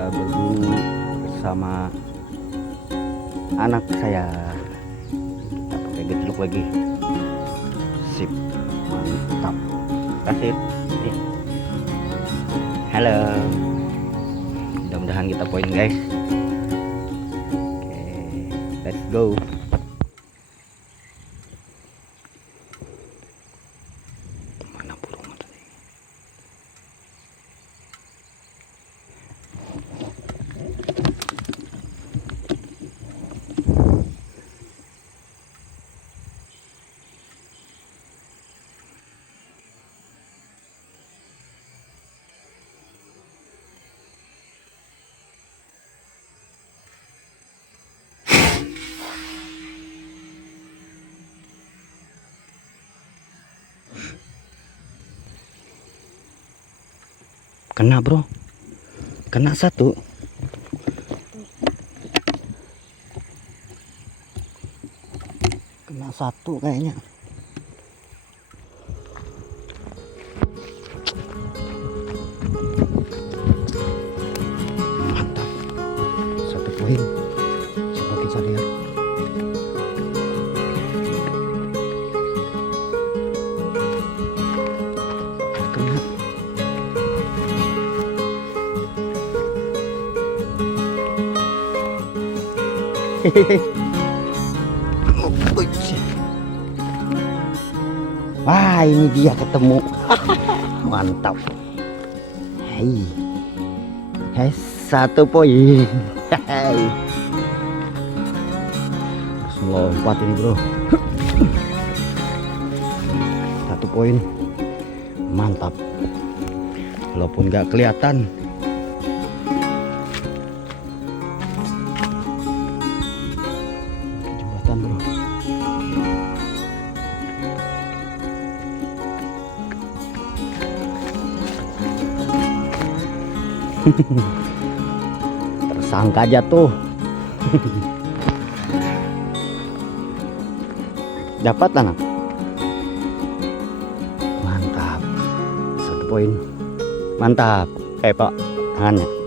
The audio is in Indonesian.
bisa berburu bersama anak saya. Kita pakai gejluk lagi. Sip, mantap. Kasih. Halo. Mudah-mudahan kita poin guys. Oke, let's go. Mana burung tadi? Kena bro, kena satu. Kena satu kayaknya. Mantap, 1 poin. Semakin saya lihat. Kena. Wah, ini dia ketemu. Mantap. Hei, 1 poin. Hei, lompat ini bro. 1 poin. Mantap. Walaupun nggak kelihatan. Bro. Tersangka jatuh. Dapat anak. Mantap. 1 poin. Mantap. Pak, tangannya.